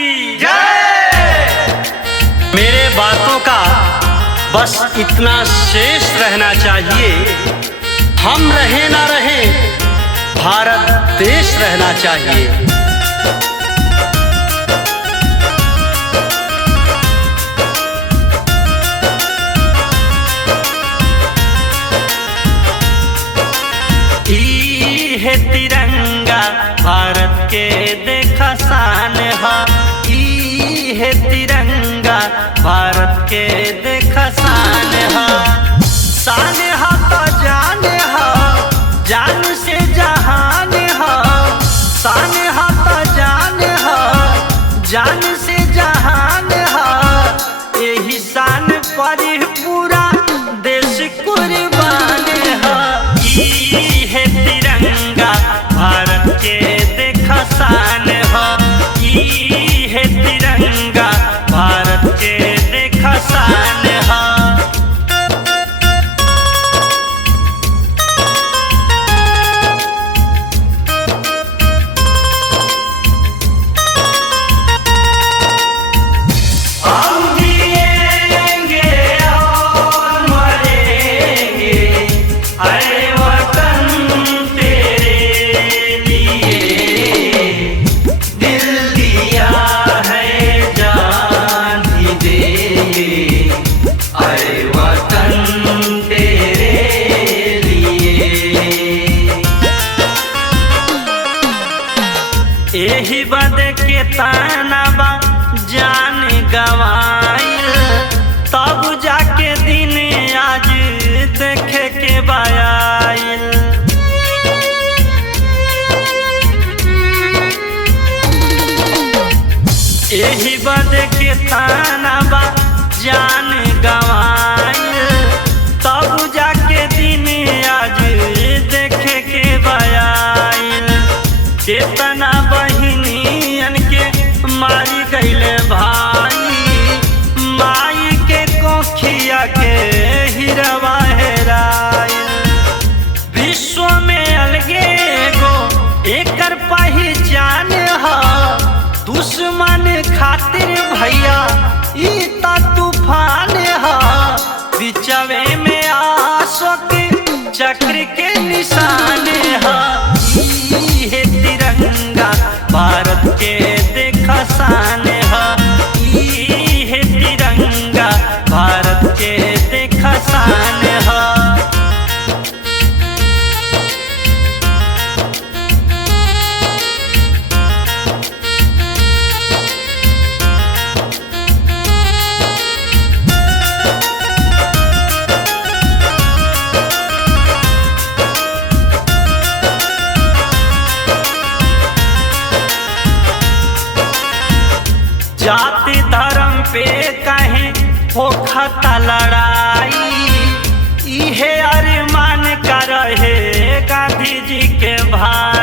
की जय। मेरे बातों का बस इतना शेष रहना चाहिए, हम रहे ना रहे भारत देश रहना चाहिए। है तिरंगा भारत के देखा शान हा, ई है तिरंगा भारत के देखा शान हा। शान हा तो जान हा, जान से जहान हा। शान हा तो जान हा, जान से जहान हा। यही शान पर पूरा देश कुर्बान हा। ई है तिरंगा भारत के देखा शान हा, ई है तिरंगा भारत के देखा शान हा। यही बद के ताना बा जान गवाइल, तब जाके दिन आज देखे के बायाइल। यही बद के ताना बा जान गवाइल, तब जाके दिन आज देखे के बायाइल। केतना बहिनियन के मारी गईले भाई, माई के कोखिया के हिरवा हेराइल। विश्व में अलगे गो एकर पहचान हा, दुश्मन खातिर भैया ई ता तूफान हा। बिचवे में अशोक चक्र के निशान हा, ई है तिरंगा भारत के देखा शान हा। ई है तिरंगा भारत के देखा शान हा। जाति धर्म पे कहे होखता लड़ाई, इहे अरमान कर है गांधी जी के भाई।